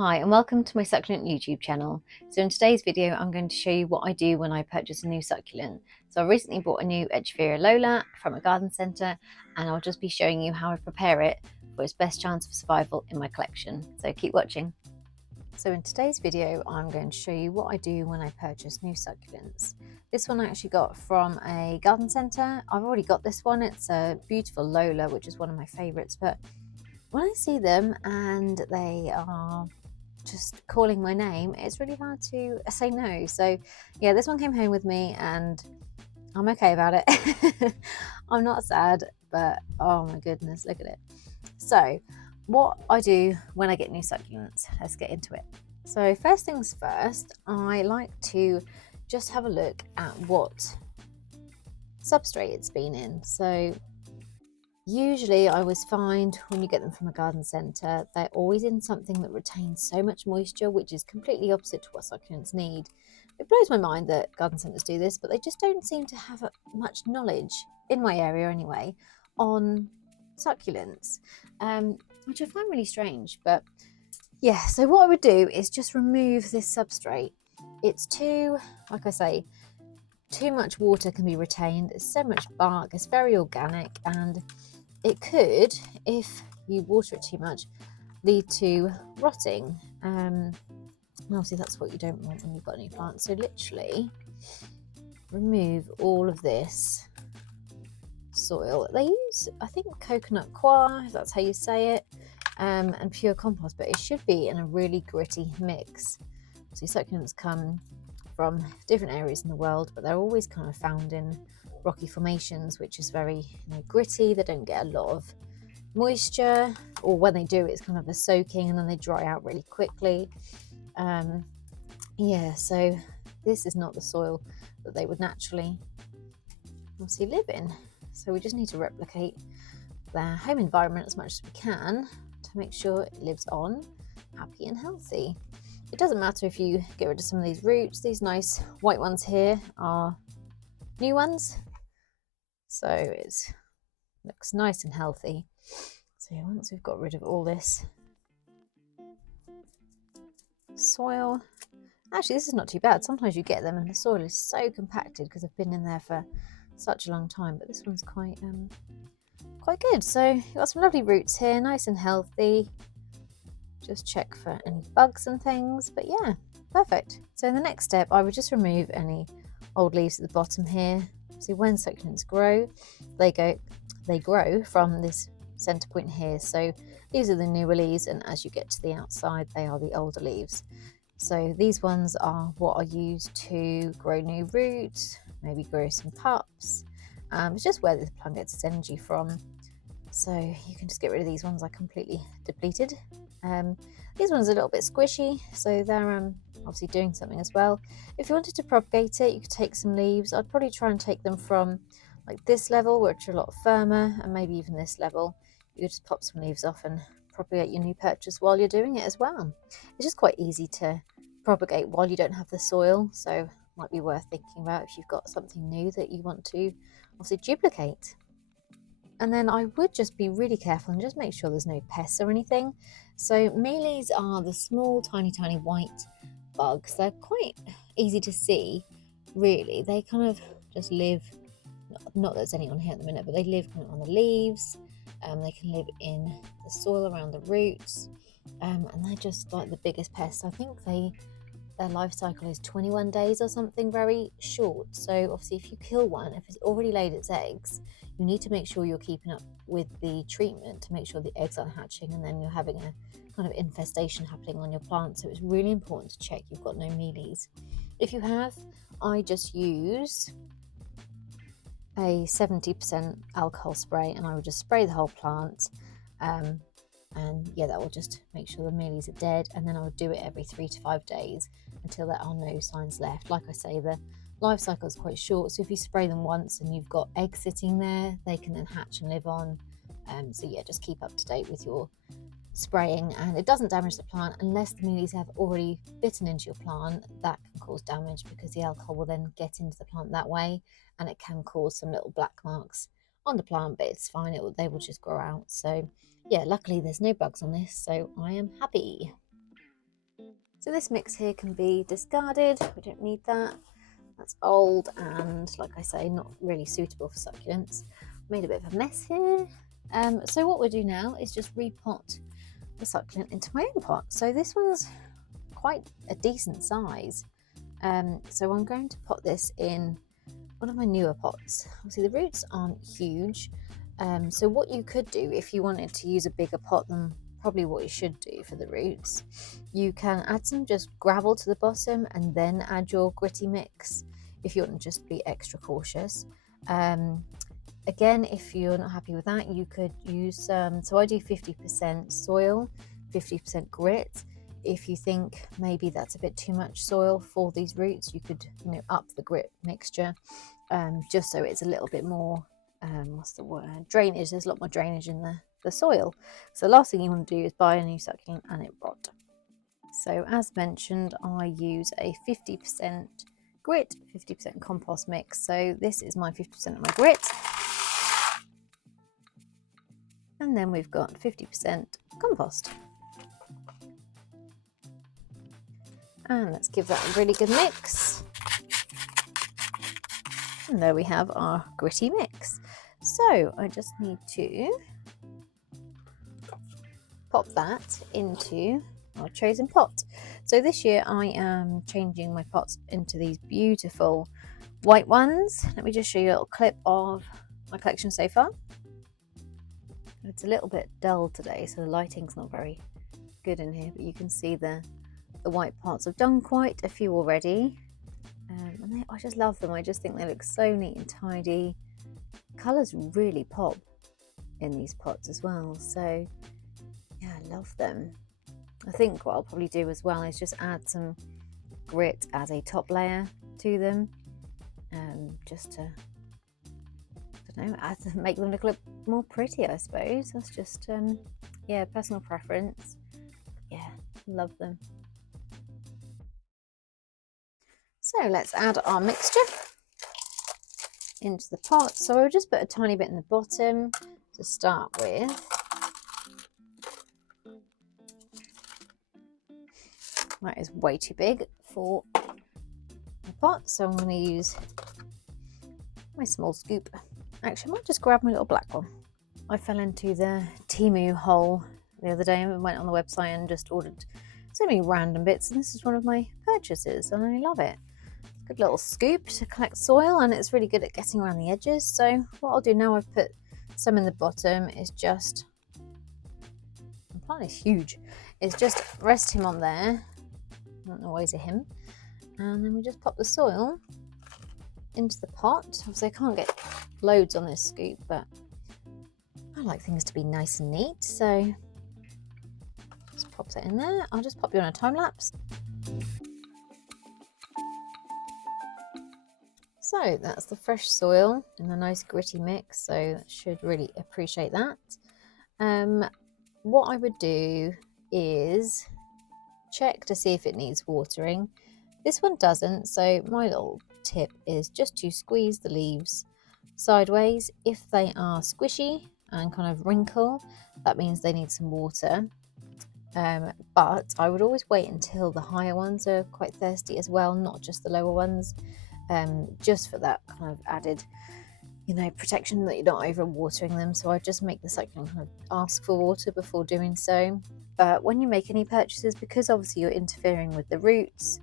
Hi and welcome to my succulent YouTube channel. So in today's video I'm going to show you what I do when I purchase a new succulent. So I recently bought a new Echeveria Lola from a garden centre and I'll just be showing you how I prepare it for its best chance of survival in my collection. So keep watching. So in today's video I'm going to show you what I do when I purchase new succulents. This one I actually got from a garden centre. I've already got this one. It's a beautiful Lola, which is one of my favourites, but when I see them and they are just calling my name, it's really hard to say no. So yeah, this one came home with me and I'm okay about it. I'm not sad, but oh my goodness, look at it. So what I do when I get new succulents, let's get into it. So first things first, I like to just have a look at what substrate it's been in. So usually I always find when you get them from a garden centre, they're always in something that retains so much moisture, which is completely opposite to what succulents need. It blows my mind that garden centres do this, but they just don't seem to have much knowledge, in my area anyway, on succulents, which I find really strange. But yeah, so what I would do is just remove this substrate. It's too, like I say, too much water can be retained. There's so much bark, it's very organic, and it could, if you water it too much, lead to rotting. And obviously that's what you don't want when you've got new plants. So literally remove all of this soil. They use, I think, coconut coir, if that's how you say it, and pure compost, but it should be in a really gritty mix. So succulents come from different areas in the world, but they're always kind of found in rocky formations, which is very gritty. They don't get a lot of moisture, or when they do, it's kind of a soaking and then they dry out really quickly. Yeah, so this is not the soil that they would naturally obviously live in. So we just need to replicate their home environment as much as we can to make sure it lives on happy and healthy. It doesn't matter if you get rid of some of these roots. These nice white ones here are new ones, so it looks nice and healthy. So once we've got rid of all this soil, actually this is not too bad. Sometimes you get them and the soil is so compacted because they've been in there for such a long time, but this one's quite good. So you've got some lovely roots here, nice and healthy. Just check for any bugs and things, but yeah, perfect. So in the next step I would just remove any old leaves at the bottom here. See, when succulents grow, they grow from this center point here. So these are the newer leaves, and as you get to the outside they are the older leaves. So these ones are what I use to grow new roots, maybe grow some pups. It's just where the plant gets its energy from. So you can just get rid of these ones, are completely depleted. These ones are a little bit squishy, so they're obviously doing something as well. If you wanted to propagate it, you could take some leaves. I'd probably try and take them from like this level, which are a lot firmer, and maybe even this level. You could just pop some leaves off and propagate your new purchase while you're doing it as well. It's just quite easy to propagate while you don't have the soil, so might be worth thinking about if you've got something new that you want to obviously duplicate. And then I would just be really careful and just make sure there's no pests or anything. So mealies are the small, tiny white bugs. They're quite easy to see, really. They kind of just live, not that there's any on here at the minute, but they live kind of on the leaves. They can live in the soil around the roots. And they're just like the biggest pests. I think their life cycle is 21 days or something, very short. So obviously if you kill one, if it's already laid its eggs, you need to make sure you're keeping up with the treatment to make sure the eggs aren't hatching, and then you're having a kind of infestation happening on your plant. So it's really important to check you've got no mealies. If you have, I just use a 70% alcohol spray and I would just spray the whole plant. And yeah, that will just make sure the mealies are dead, and then I would do it every 3 to 5 days until there are no signs left. Like I say, the life cycle is quite short, so if you spray them once and you've got eggs sitting there, they can then hatch and live on. So yeah, just keep up to date with your spraying, and it doesn't damage the plant unless the mealies have already bitten into your plant. That can cause damage because the alcohol will then get into the plant that way, and it can cause some little black marks on the plant, but it's fine, they will just grow out. So yeah, luckily there's no bugs on this, so I am happy. So this mix here can be discarded, we don't need that. That's old and, like I say, not really suitable for succulents. Made a bit of a mess here. So what we'll do now is just repot the succulent into my own pot. So this one's quite a decent size. So I'm going to pot this in one of my newer pots. Obviously the roots aren't huge. So what you could do if you wanted to use a bigger pot than probably what you should do for the roots, you can add some just gravel to the bottom and then add your gritty mix if you want to just be extra cautious. Again, if you're not happy with that, you could use so I do 50% soil, 50% grit. If you think maybe that's a bit too much soil for these roots, you could, you know, up the grit mixture, just so it's a little bit more what's the word, drainage. There's a lot more drainage in the soil. So the last thing you want to do is buy a new succulent and it rot. So as mentioned, I use a 50% grit, 50% compost mix. So this is my 50% of my grit. And then we've got 50% compost. And let's give that a really good mix. And there we have our gritty mix. So I just need to pop that into our chosen pot. So this year I am changing my pots into these beautiful white ones. Let me just show you a little clip of my collection so far. It's a little bit dull today, so the lighting's not very good in here, but you can see the white pots. I've done quite a few already, and I just love them. I just think they look so neat and tidy. Colours really pop in these pots as well, so yeah, I love them. I think what I'll probably do as well is just add some grit as a top layer to them, just to, I don't know, make them look more pretty, I suppose. That's just yeah, personal preference. Yeah, love them. So let's add our mixture into the pot. So I'll just put a tiny bit in the bottom to start with. That is way too big for the pot, so I'm going to use my small scoop. Actually, I might just grab my little black one. I fell into the Temu hole the other day and went on the website and just ordered so many random bits, and this is one of my purchases and I love it. Good little scoop to collect soil, and it's really good at getting around the edges. So what I'll do now, I've put some in the bottom, is just, the plant is huge, is just rest him on there. Not always a him. And then we just pop the soil into the pot. Obviously I can't get loads on this scoop, but I like things to be nice and neat, so just pop that in there. I'll just pop you on a time lapse. So that's the fresh soil in a nice gritty mix, so that should really appreciate that. What I would do is check to see if it needs watering. This one doesn't, so my little tip is just to squeeze the leaves sideways. If they are squishy and kind of wrinkle, that means they need some water. But I would always wait until the higher ones are quite thirsty as well, not just the lower ones, just for that kind of added, you know, protection that you're not over watering them. So I just make the succulent kind of ask for water before doing so. But when you make any purchases, because obviously you're interfering with the roots,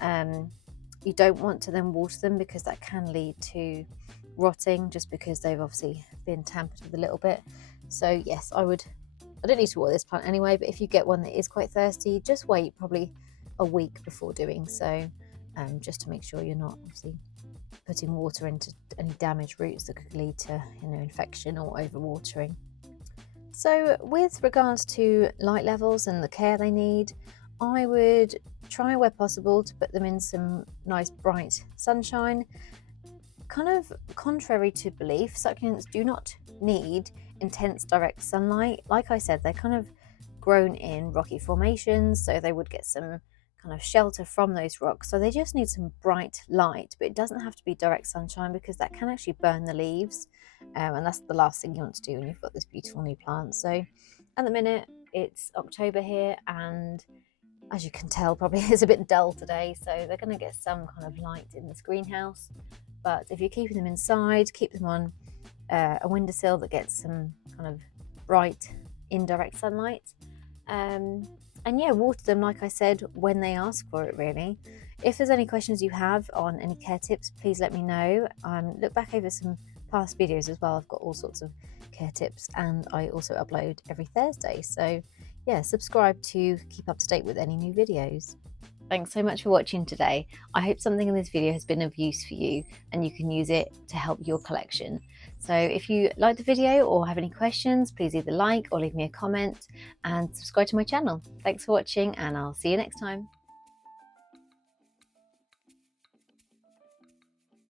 you don't want to then water them, because that can lead to rotting, just because they've obviously been tampered with a little bit. So yes, I don't need to water this plant anyway, but if you get one that is quite thirsty, just wait probably a week before doing so, just to make sure you're not obviously putting water into any damaged roots that could lead to, you know, infection or overwatering. So with regards to light levels and the care they need, I would try where possible to put them in some nice bright sunshine. Kind of contrary to belief, succulents do not need intense direct sunlight. Like I said, they're kind of grown in rocky formations, so they would get some kind of shelter from those rocks. So they just need some bright light, but it doesn't have to be direct sunshine, because that can actually burn the leaves, and that's the last thing you want to do when you've got this beautiful new plant. So at the minute it's October here, and As you can tell, probably it's a bit dull today, so they're going to get some kind of light in this greenhouse. But if you're keeping them inside, keep them on a windowsill that gets some kind of bright indirect sunlight. And yeah, water them, like I said, when they ask for it, really. If there's any questions you have on any care tips, please let me know. Look back over some past videos as well. I've got all sorts of care tips, and I also upload every Thursday. So yeah, subscribe to keep up to date with any new videos. Thanks so much for watching today. I hope something in this video has been of use for you and you can use it to help your collection. So if you like the video or have any questions, please either like or leave me a comment and subscribe to my channel. Thanks for watching, and I'll see you next time.